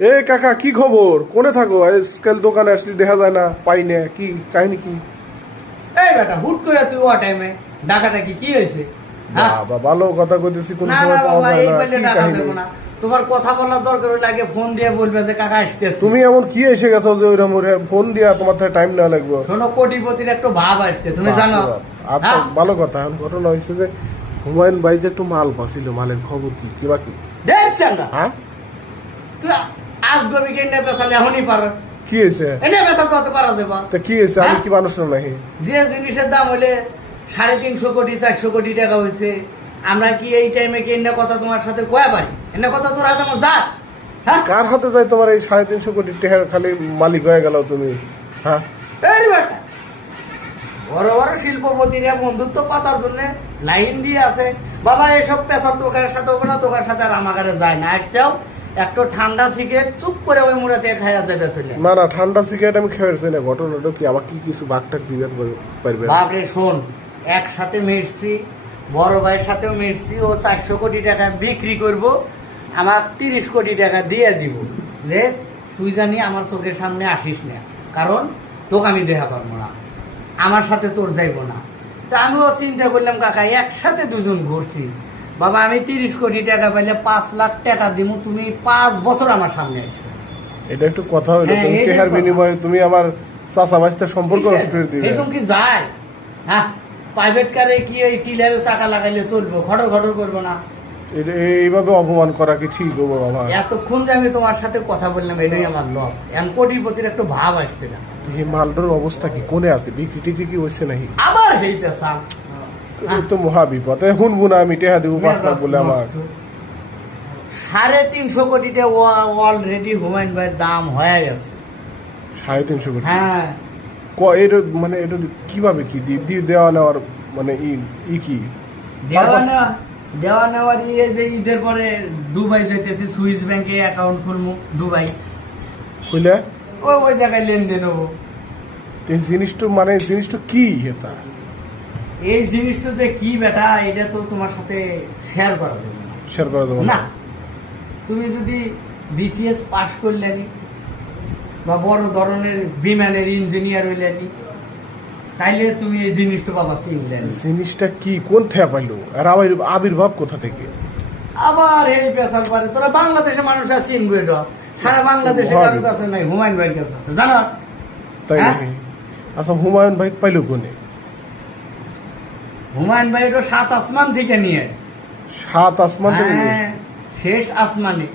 এ কাকা কি খবর? কোনে থাকো? আজকাল দোকানে আসলে দেখা যায় না পাই না কি কাহিনী কি? এই বেটা হুট করে তুই ও টাইমে ডাকাটা কি কি হয়েছে? হ্যাঁ? বাবা ভালো কথা কইতেছি কোন সময় পাওয়া যায় না কি কাহিনী? না। তোমার কথা বলার দরকার হলে আগে ফোন দিয়ে বলবে যে কাকা আসতেছে। তুমি এমন কি এসে গেছো যে ওইরকম ফোন দিয়া তোমার থেকে টাইম না লাগবে? শোনো কোটিপতির একটু ভাব আসছে তুমি জানো। আচ্ছা হ্যাঁ? ভালো কথা। এখন ঘটনা হয়েছে যে হুমায়ুন ভাই যে একটু মাল পাছিল মালের খবর কি কিবা কি? দেখছেন না? হ্যাঁ? আজ গবি কেন বেসালে এখনই পারো। কি হয়েছে? এনে কত পারা তা কি হয়েছে? আমি হ্যাঁ? কি মানুষ না নাহি যে জিনিসের দাম হলে সাড়ে তিনশো কোটি চারশো কোটি টাকা হয়েছে আমরা কি এই টাইমে কি এনে কথা তোমার সাথে কয়া পারি? এনে কথা তোর হাতে আমার যা হ্যাঁ? কার হাতে যায় তোমার এই সাড়ে তিনশো কোটি টাকার খালি মালিক হয়ে গেল তুমি? হ্যাঁ? এই বেটা বড় বড় শিল্পপতিরা বন্ধুত্ব পাতার জন্য লাইন দিয়ে আছে। বাবা এসব পেশার দোকানের সাথে হবে না দোকানের সাথে আর আমাকে যায় না। আসছেও একটু ঠান্ডা সিগারেট চুপ করে ওই মুড়াতে খাইয়া যাবে চলে না না ঠান্ডা সিগারেট আমি খেয়েছি না। ঘটনাটা কি? আমাকে কি কিছু বাঘটাক দিবে পারবে বাপরে শোন একসাথে মিটছি বড় ভাইয়ের সাথেও মিটছি ও চারশো কোটি টাকা বিক্রি করব আমার তিরিশ কোটি টাকা দিয়ে দিব। যে তুই জানি আমার চোখের সামনে আসিস না কারণ তোকে আমি দেখা পারব না আমার সাথে তোর যাইব না। তা আমিও চিন্তা করলাম কাকা একসাথে দুজন ঘুরছি। বাবা আমি তিরিশ কোটি টাকা পাইলে পাঁচ লাখ টাকা দিব তুমি পাঁচ বছর আমার সামনে আসবে। এটা একটু কথা হইল হ্যাঁ, তুমি কেহার বিনিময়ে তুমি আমার চাচা বাচ্চার সম্পর্ক নষ্ট করে দিবে এইসব কি যায়। হ্যাঁ প্রাইভেট কারে কি ওই টিলারে চাকা লাগাইলে চলবো? ঘটর ঘটর করব না। এইভাবে অপমান করা কি ঠিক হব আমার এতক্ষণ যে আমি তোমার সাথে কথা বললাম এটাই আমার লস এমন কোটিপতির একটু ভাব আসছে না। এই মালটার অবস্থা কি? কোনে আছে? বিক্রি টিক্রি কি হয়েছে নাকি? আবার সেই পেশাল এই তো মহা বিপদ। শুনব না আমি টেহা দিব পাঁচ লাখ বলে আমার। সাড়ে তিনশো কোটিতে অলরেডি হুমায়ুন ভাইয়ের দাম হয়ে গেছে। সাড়ে তিনশো কোটি? হ্যাঁ। ক- এটা মানে এটা কীভাবে কি? দি- দি- দেওয়া নেওয়ার মানে ই ই কি? দেওয়া নেওয়া দেওয়া নেওয়ার ইয়ে যে ঈদের পরে দুবাই যেতেছি সুইস ব্যাংকে অ্যাকাউন্ট খুলবো দুবাই। কইলে ওই ওই জায়গায় লেনদেন হব। তো জিনিসটা মানে জিনিসটা কি এটা এই জিনিসটা যে কি বেটা এটা তো তোমার সাথে শেয়ার করা যাবে শেয়ার করে দেবো না। তুমি যদি বিসিএস পাশ করলেনি বা বড় ধরনের বিমানের ইঞ্জিনিয়ার হইলেনি তাইলে তুমি এই জিনিসটা বাবা চিনলেন জিনিসটা কি কোন থেকে পাইলো? আর আবির- আবির্ভাব কোথা থেকে? আবার এই পেশার পরে তোরা বাংলাদেশে মানুষ আর চিনবে এটা সারা বাংলাদেশে। কারোর কাছে নাই হুমায়ুন ভাইয়ের কাছে আছে জানো? তাই হ্যাঁ? আচ্ছা হুমায়ুন ভাই পাইলো কোনে? হুমায়ুন ভাই এটা সাত আসমান থেকে নিয়ে সাত আসমান থেকে হ্যাঁ। শেষ আসমানে